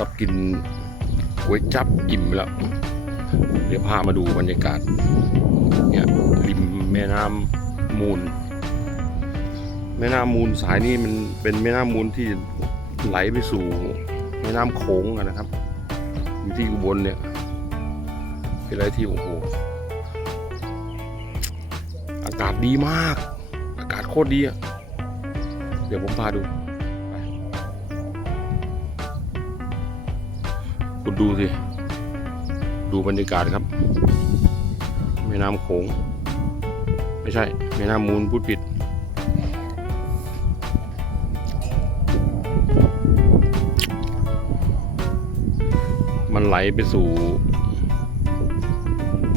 ครับกินก๋วยจับอิ่มแล้ว เดี๋ยวพามาดูบรรยากาศ เนี่ยริมแม่น้ำมูล แม่น้ำมูลสายนี้มันเป็นแม่น้ำมูลที่ไหลไปสู่แม่น้ำโขงนะครับ อยู่ที่อุบลเนี่ยเป็นอะไรที่โอ้โหอากาศดีมาก อากาศโคตรดีอะ เดี๋ยวผมพาดู คุณดูสิ ดูบรรยากาศครับ แม่น้ำโขง ไม่ใช่ แม่น้ำมูลพูดผิด มันไหลไปสู่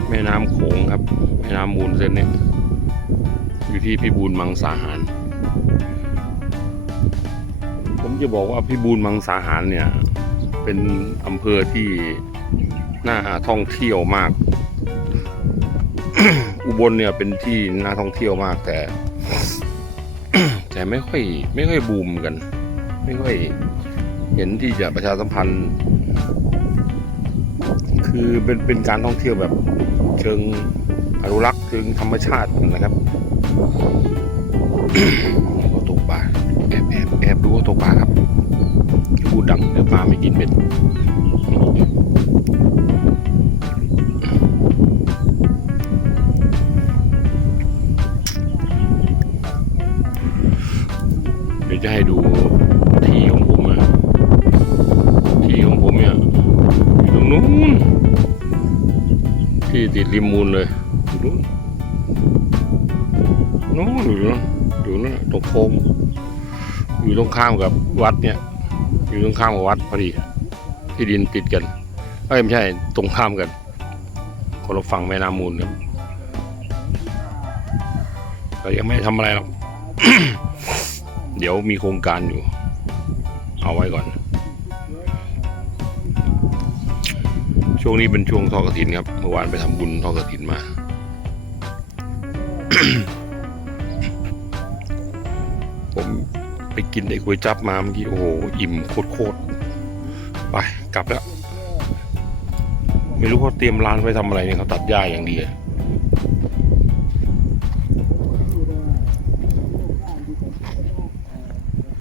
แม่น้ำโขงครับ แม่น้ำมูลเส้นนี้อยู่ที่พิบูลมังสาหารผมจะบอกว่าพิบูลมังสาหารเนี่ย เป็นอำเภอที่น่าท่องเที่ยวมาก อุบลเนี่ยเป็นที่น่าท่องเที่ยวมากแต่ แต่ไม่ค่อยไม่ค่อยบูมกัน ไม่ค่อยเห็นที่จะประชาสัมพันธ์ คือเป็นเป็นการท่องเที่ยวแบบเชิงอนุรักษ์เชิงธรรมชาตินะครับ ไม่กินเบ็ดเดี๋ยวจะให้ดูที่ของผมนะที่ของผมเนี่ยอยู่ตรงนู้นที่ติดริมมูลเลยอยู่นู้นนู้นอยู่นู้นอยู่นู้นตรงโค้งอยู่ตรงข้ามกับวัดเนี่ย อยู่ตรงข้ามกับวัดพอดี ที่ดินติดกันเอ้ยไม่ใช่ตรงข้ามกัน คนละฝั่งแม่น้ำมูลครับแต่ยังไม่ได้ทำอะไรหรอกเดี๋ยวมีโครงการอยู่ เอาไว้ก่อน ช่วงนี้เป็นช่วงทอดกระถินครับ เมื่อวานไปทำบุญทอดกระถินมาผม ไปกินไอ้ก๋วยจับมาเมื่อกี้โอ้โหอิ่มโคตรๆไปกลับแล้ว ไม่รู้เขาเตรียมร้านไว้ทำอะไรเนี่ยเขาตัดหญ้าอย่างดี